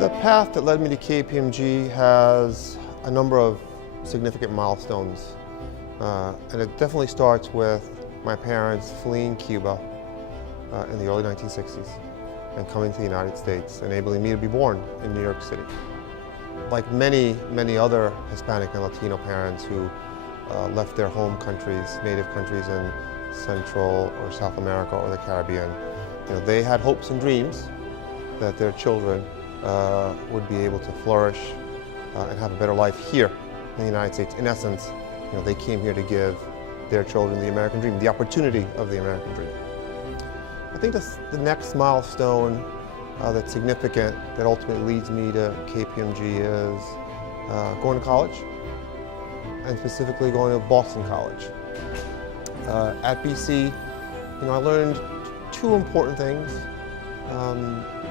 The path that led me to KPMG has a number of significant milestones. And it definitely starts with my parents fleeing Cuba in the early 1960s and coming to the United States, enabling me to be born in New York City. Like many other Hispanic and Latino parents who left their home countries, native countries in Central or South America or the Caribbean, they had hopes and dreams that their children would be able to flourish and have a better life here in the United States. In essence, they came here to give their children the American dream, the opportunity of the American dream. I think the next milestone that's significant that ultimately leads me to KPMG is going to college, and specifically going to Boston College. At BC, I learned two important things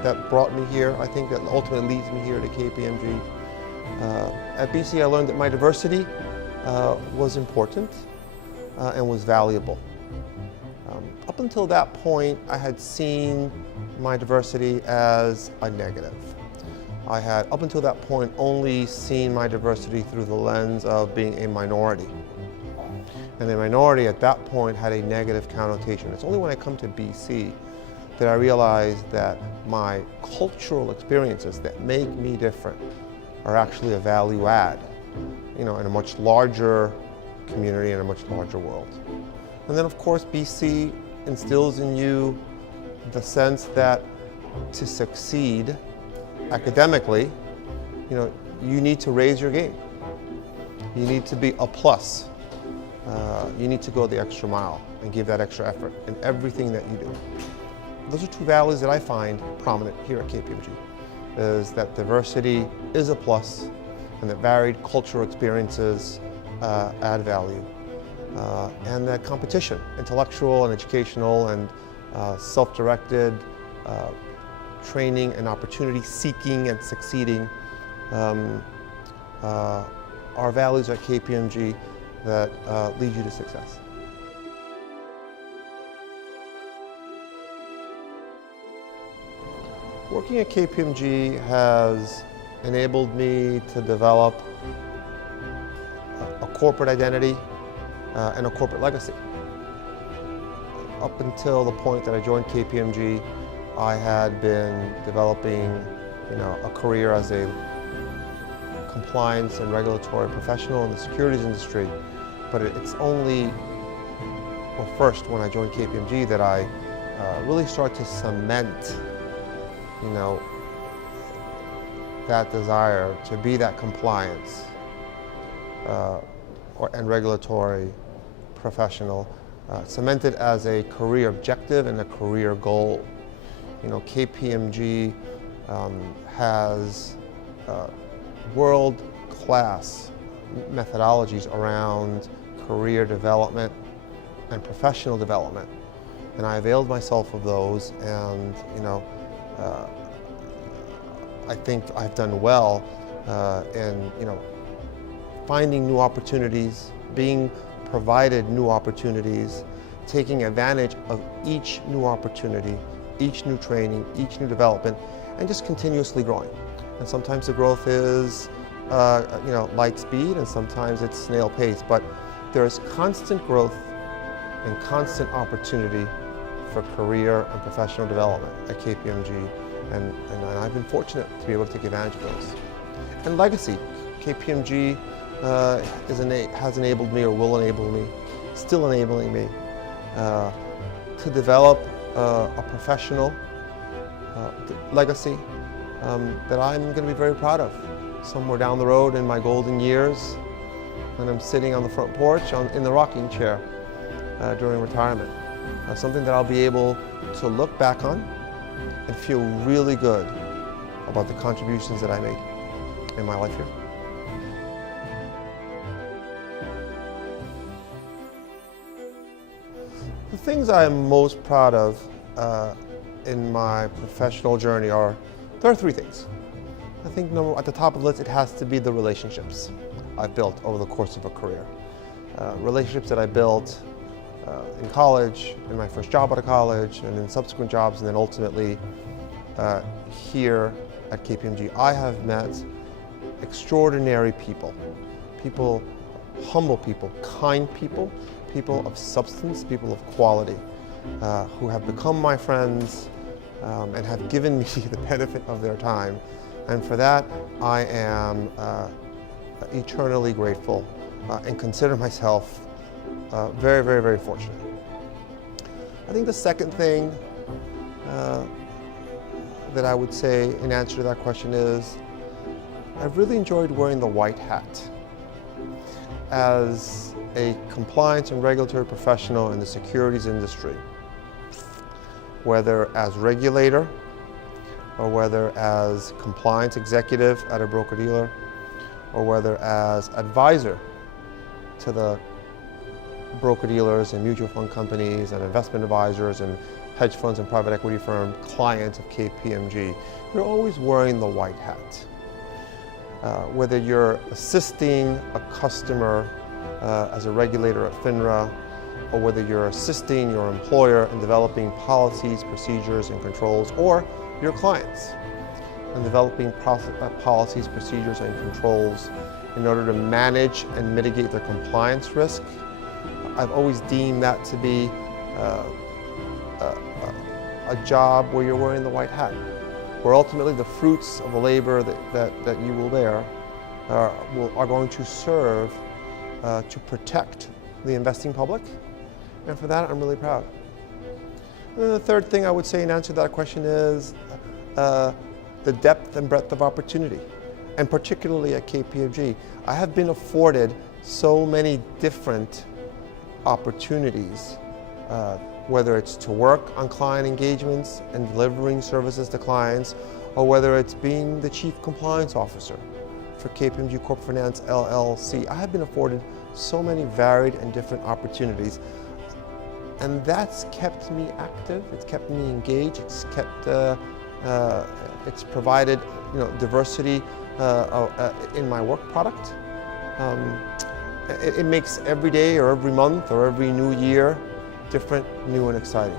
that brought me here. I think that ultimately leads me here to KPMG. At BC, I learned that my diversity was important and was valuable. Up until that point, I had seen my diversity as a negative. I had, up until that point, only seen my diversity through the lens of being a minority. And the minority at that point had a negative connotation. It's only when I come to BC that I realized that my cultural experiences that make me different are actually a value add, in a much larger community and a much larger world. And then of course BC instills in you the sense that to succeed academically, you need to raise your game. You need to be a plus. You need to go the extra mile and give that extra effort in everything that you do. Those are two values that I find prominent here at KPMG, is that diversity is a plus and that varied cultural experiences add value. And that competition, intellectual and educational and self-directed training and opportunity seeking and succeeding are values at KPMG that lead you to success. Working at KPMG has enabled me to develop a corporate identity and a corporate legacy. Up until the point that I joined KPMG, I had been developing a career as a compliance and regulatory professional in the securities industry. But it's only, first when I joined KPMG that I really start to cement that desire to be that compliance and regulatory professional, cemented as a career objective and a career goal. KPMG has world-class methodologies around career development and professional development, and I availed myself of those, and I think I've done well in finding new opportunities, being provided new opportunities, taking advantage of each new opportunity, each new training, each new development, and just continuously growing. And sometimes the growth is light speed, and sometimes it's snail pace, but there is constant growth and constant opportunity for career and professional development at KPMG, and I've been fortunate to be able to take advantage of those. And legacy, KPMG has enabled me, or will enable me, still enabling me, to develop a professional legacy that I'm going to be very proud of. Somewhere down the road in my golden years, when I'm sitting on the front porch in the rocking chair during retirement. Something that I'll be able to look back on and feel really good about the contributions that I made in my life here. The things I am most proud of in my professional journey there are three things. I think at the top of the list, it has to be the relationships I've built over the course of a career. Relationships that I built in college, in my first job out of college, and in subsequent jobs, and then ultimately here at KPMG. I have met extraordinary people, humble people, kind people, people of substance, people of quality, who have become my friends and have given me the benefit of their time. And for that, I am eternally grateful and consider myself very, very, very fortunate. I think the second thing that I would say in answer to that question is, I've really enjoyed wearing the white hat as a compliance and regulatory professional in the securities industry, whether as regulator or whether as compliance executive at a broker-dealer or whether as advisor to the broker-dealers and mutual fund companies and investment advisors and hedge funds and private equity firm clients of KPMG. You're always wearing the white hat. Whether you're assisting a customer as a regulator at FINRA, or whether you're assisting your employer in developing policies, procedures, and controls, or your clients in developing policies, procedures, and controls in order to manage and mitigate their compliance risk. I've always deemed that to be a job where you're wearing the white hat, where ultimately the fruits of the labor that you will bear are going to serve to protect the investing public, and for that I'm really proud. And then the third thing I would say in answer to that question is the depth and breadth of opportunity, and particularly at KPMG. I have been afforded so many different opportunities, whether it's to work on client engagements and delivering services to clients, or whether it's being the Chief Compliance Officer for KPMG Corporate Finance LLC. I have been afforded so many varied and different opportunities, and that's kept me active, it's kept me engaged, it's provided diversity in my work product. It makes every day or every month or every new year different, new, and exciting.